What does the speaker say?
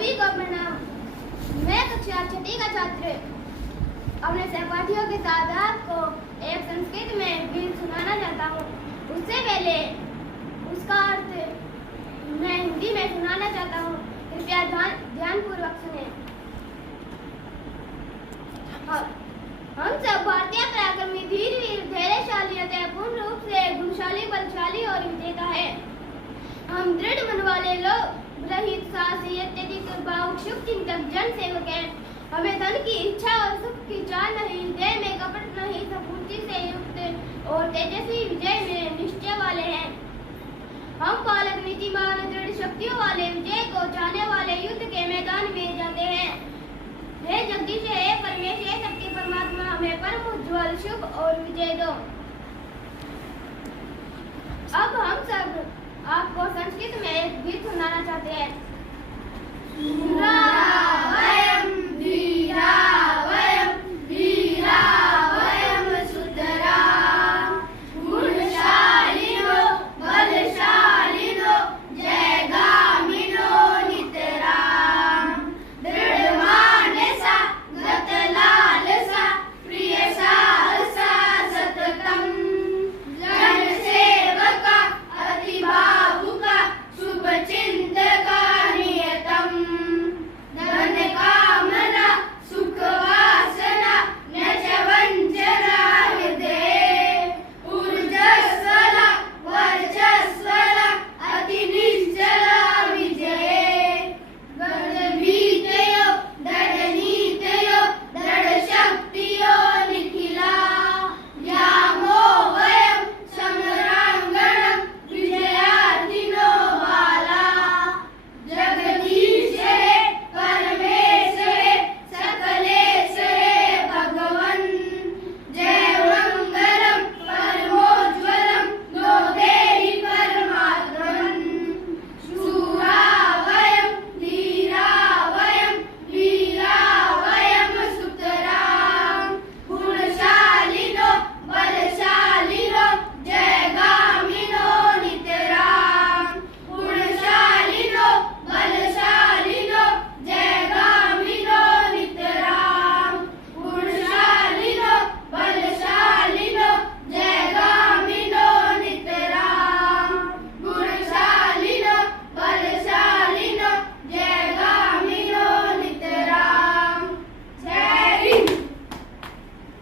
सभी को प्रणाम। मैं कक्षा छठी का छात्र अपने सहपाठियों के साथ आपको एक संस्कृत में गीत सुनाना चाहता हूँ। उससे पहले उसका अर्थ मैं हिंदी में सुनाना चाहता हूँ। कृपया ध्यानपूर्वक सुने। हम सब भारतीय पराक्रमी धीर वीर धैर्यशाली अतः पूर्ण रूप से गुणशाली बलशाली और विजेता है। हम दृढ़ मन वाले लोग रहित साहसी अत्यधिक भावुक शुभ चिंतक जन सेवक हैं। हमें धन की इच्छा और सुख की चाह नहीं, देह में कपट नहीं, सपूर्ति से युक्त और तेजस्वी विजय में निश्चय वाले हैं। हम पालक नीतिमान दृढ़ शक्तियों वाले विजय को चाहने वाले युद्ध के मैदान में जाते हैं। हे जगदीश, हे परमेश, हे शक्ति परमात्मा, हमें परम उज्ज्वल शुभ और विजय दो। अब हम सब आपको संस्कृत में एक गीत सुनाना चाहते हैं।